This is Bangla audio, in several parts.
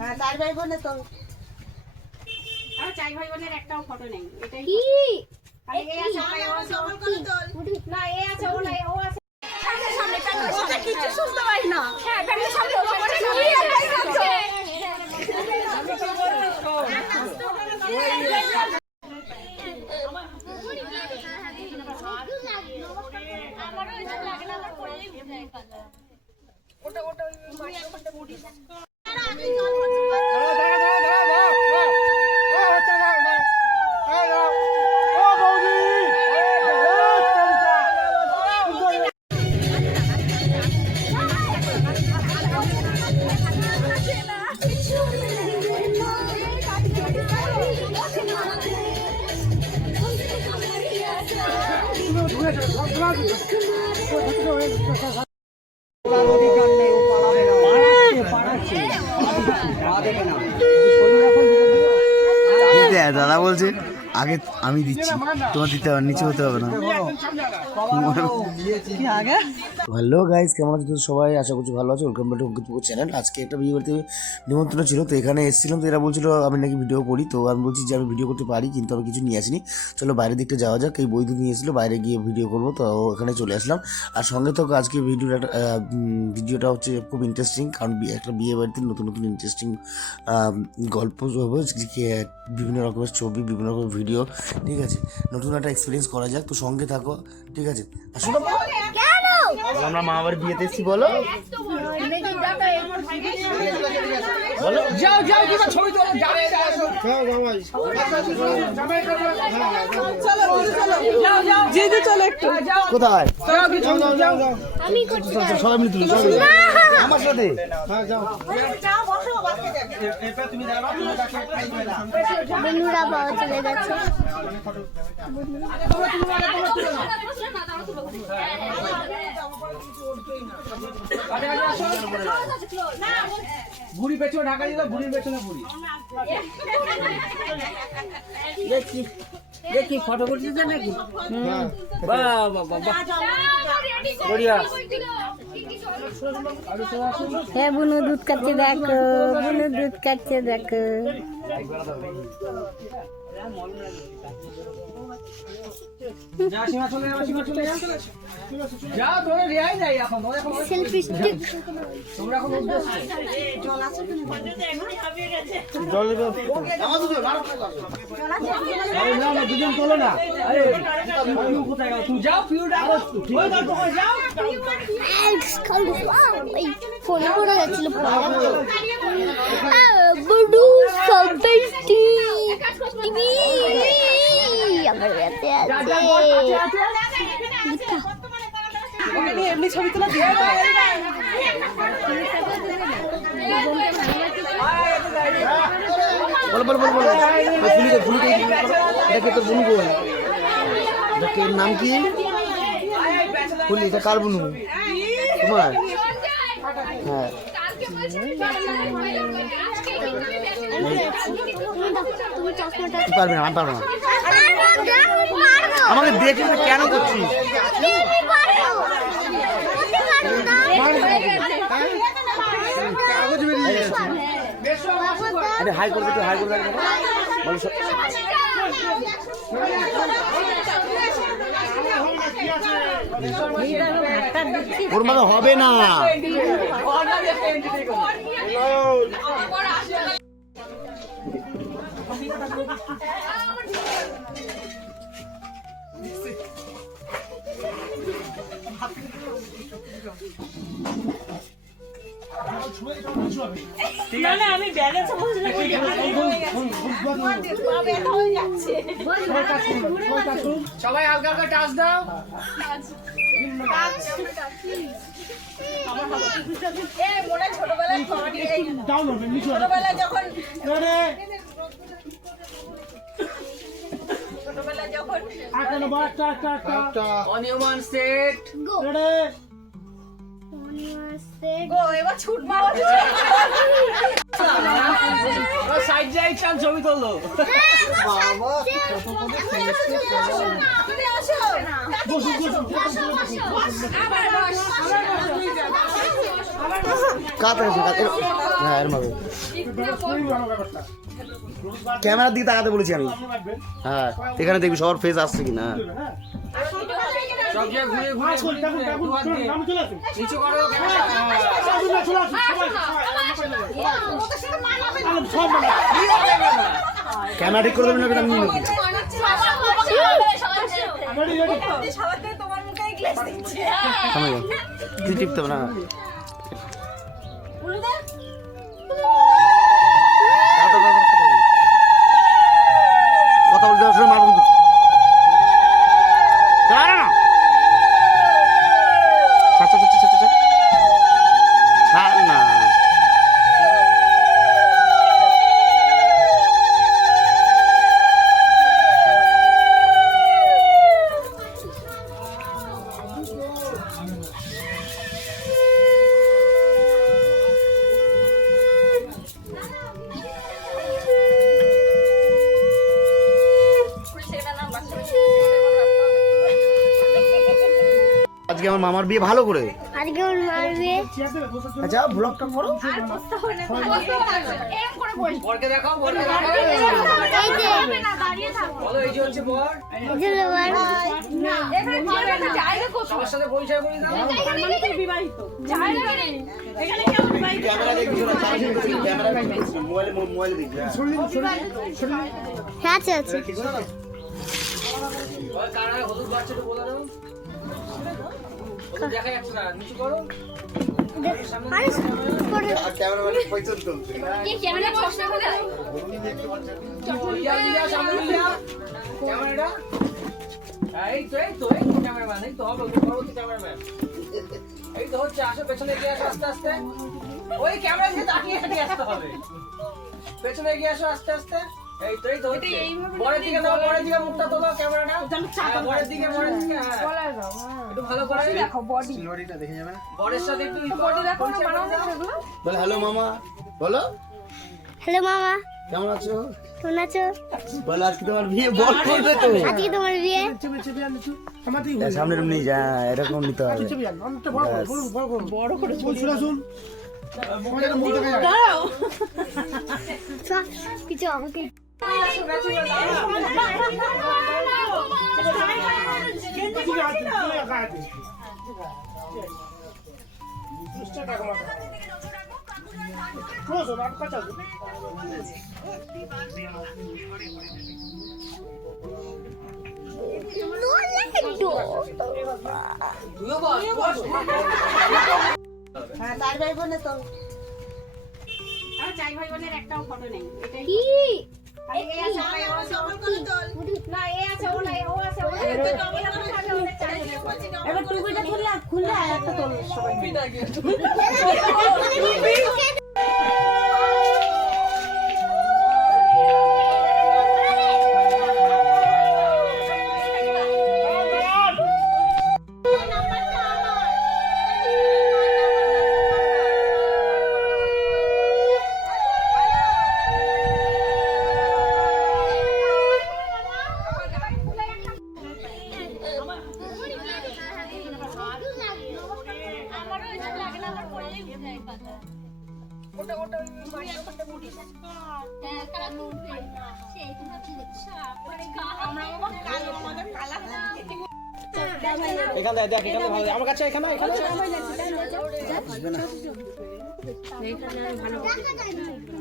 হ্যাঁ, চার ভাই বোনের তো আর চাই ভাই বোনের একটাও ফটো নেই। এটাই কি খালি এই আছে ওলাই ও আছে না এই আছে ওলাই ও আছে সামনে সামনে ওটা কিছু শুনতে পাই না। হ্যাঁ ব্যাংকের সামনে ও করে ওটা ওটা মাইক্রোফোনটা মুড়ি দাদা বলছে আগে আমি দিচ্ছি, তোমার দিতে হবে, নিচে হতে হবে না। হ্যালো গাইজ, কেমন আছো সবাই? আশা করছি ভালো আছো। Welcome back to Ankitpukur channel. আজকে একটা বিয়ে বাড়িতে নিমন্ত্রণ ছিল, তো এখানে এসেছিলাম। তো এরা বলছিল আমি নাকি ভিডিও করি, তো আমি বলছি যে আমি ভিডিও করতে পারি, কিন্তু আমি কিছু নিয়ে আসিনি। চলো বাইরের দিকটা যাওয়া যাক। এই বৈধ নিয়ে এসেছিলো, বাইরে গিয়ে ভিডিও করবো, তো এখানে চলে আসলাম। আর সঙ্গে তো আজকে ভিডিওটা হচ্ছে খুব ইন্টারেস্টিং, কারণ একটা বিয়ে বাড়িতে নতুন নতুন ইন্টারেস্টিং গল্প হবে, বিভিন্ন রকমের ছবি, বিভিন্ন রকমের ভিডিও, ঠিক আছে? নতুন একটা এক্সপিরিয়েন্স করা যাক, তো সঙ্গে থাকো, ঠিক আছে? আসলে আমরা মা বাড়ির বিয়েতে এসেছি, বলো বলো যাও যাও ছবি তোলো, কোথায় সবাই মিলে তুলি আমার সাথে। বন্ধুরা বাবা চলে গেছে। বুড়ি পেছনে ঢাকা দিল, বুড়ির পেছনে বুড়ি। দেখি ফটো করছিস নাকি? হ্যাঁ বুনু দুধ কাটছে দেখো, বুনু দুধ কাটছে দেখো। সেলফি স্টিক দুজন তোলো না, কোথায় গেল? তুমি যাও, ফোনে পড়ে যাচ্ছিল। বড়ু সাবস্টি টিভি আমার হাতে আছে। এমনি ছবি তোলা দিয়ে বলো বলো বলো বলো ফুলিকে এটাকে তোর বুনু বল, এটাকে নাম কি? ফুলি, এটা কার বুনু? তোমার? হ্যাঁ পারবে না, আমি পারবো না। আমাকে দেখে কেন করছিস? আরে হাই করবে তো, হাই করবে বলো। ওর মানে হবে না। না না আমি ব্যালেন্স বলছিলাম হয়ে যাচ্ছে। সবাই হালকা হালকা টাচ দাও। ছোটবেলায় যখন অনিয়ন সেট গো এবার ছুট মারো। সাইড যাই চান ছবি তুললো। ক্যামেরার দিকে তাকাতে বলেছি আমি। হ্যাঁ এখানে দেখবি সবার ফেস আসছে কিনা। সব জায়গায় ঘুরে ঘুরে নিচু করো। ক্যামেরা ঠিক করে দেবেন না, আমি নিয়ে নেবো। কিছু টিপতে হবে না। কথা বলতে আসলে মারবো কিন্তু। ছাড় না। ছাড় না। আজকে আমার মামার বিয়ে ভালো করে। আজকে ওর মার বিয়ে। আচ্ছা ব্লগটা করো। বরকে দেখাও, বরকে দেখাও। এই যে বলো এই যে হচ্ছে বর। এই যে লোয়ার। সবার সাথে পরিচয় করে দাও। ক্যামেরা দেখবি না, ক্যামেরা মোবাইলে দেখবি। হ্যাঁ আছে আছে। ওই কারা হলুদ বাচ্চাটা বলে দাও। হলুদ দেখা যাচ্ছে না, নিচু করো। আরে পরে ক্যামেরাম্যান পয়সা তুলছে। ক্যামেরাটা এই তো ক্যামেরাম্যান, এই তো হবে পরবর্তী ক্যামেরাম্যান। এই তো হচ্ছে, আসো পেছনে এগিয়ে আসো আস্তে আস্তে। ওই ক্যামেরা দিয়ে তাকিয়ে তাকিয়ে আসতে হবে। পেছনে এগিয়ে আসো আস্তে আস্তে। এই তো হচ্ছে। বরের দিকে দাও, বরের দিকে মুখটা তোলো ক্যামেরাটা। হ্যাঁ, বরের দিকে হ্যাঁ। একটু ভালো করে দেখো বডি। বডিটা দেখে যাবে না। বরের সাথে একটু বডি দেখো না, বলে হ্যালো মামা। বলো হ্যালো মামা, কেমন আছো? কেমন আছো? বলো আজকে তোমার বিয়ে বল করবে তো। আজকে তোমার বিয়ে। সামনে এরকম নিয়ে যা, এরকম নিতে হবে। সব কিছু আমাকে হ্যাঁ, চার ভাই বোনে তো চাই ভাই বোনের একটাও ফটো নেই। এটাই কি এই আছে, ও আছে, না এ আছে, ও নাই, ও আছে, ও আছে। এবার টুপিটা খুললে একটা তোল সবাই মিলে। এখানে দেখ, এখানে ভালো। আমার কাছে এখানে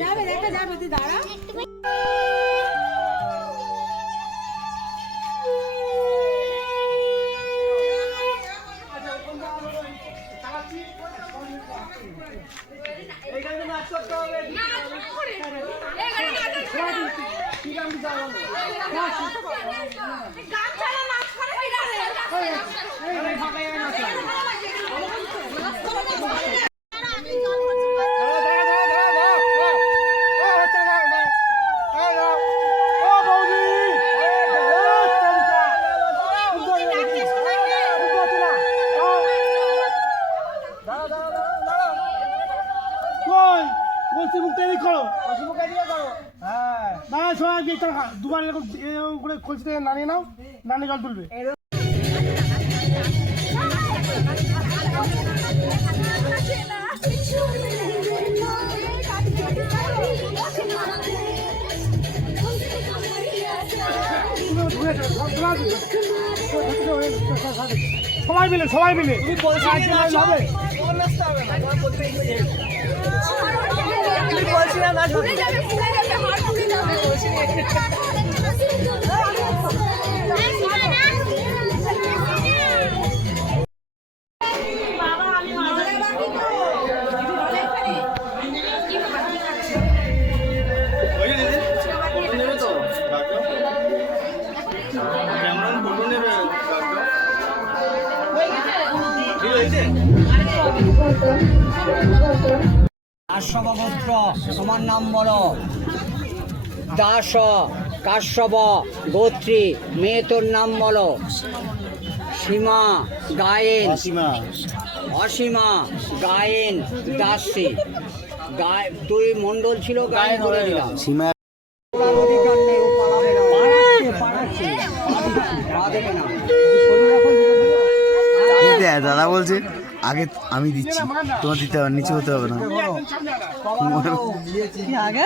যাবে দেখা যাবে, তুই দাঁড়া। বলছি মুখটা এদিক করো হ্যাঁ না সবাই দুবার এরকম করে খুলছি নানিয়ে নাও নানি জল তুলবে সবাই মিলে তুমি বলছি না হবে তোমার নাচতে হবে না তোমার বলতে তুমি বলছি না নাচ পুড়ে যাবে হাত পুড়ে যাবে কাশ্যপগোত্র তোমার নাম বলো দাস কাশ্যপ গোত্রী মেয়ে তোর নাম বলো সীমা গায়েন অসীমা গায়েন দাসী তুই মন্ডল ছিল গায়েন করে দিলাম সীমা অধিকার নেই, ও পালাবে না। পালাচ্ছে। পা দেবে না। দাদা বলছে আগে আমি দিচ্ছি তোমার দিতে হবে নিচে হতে হবে না আগে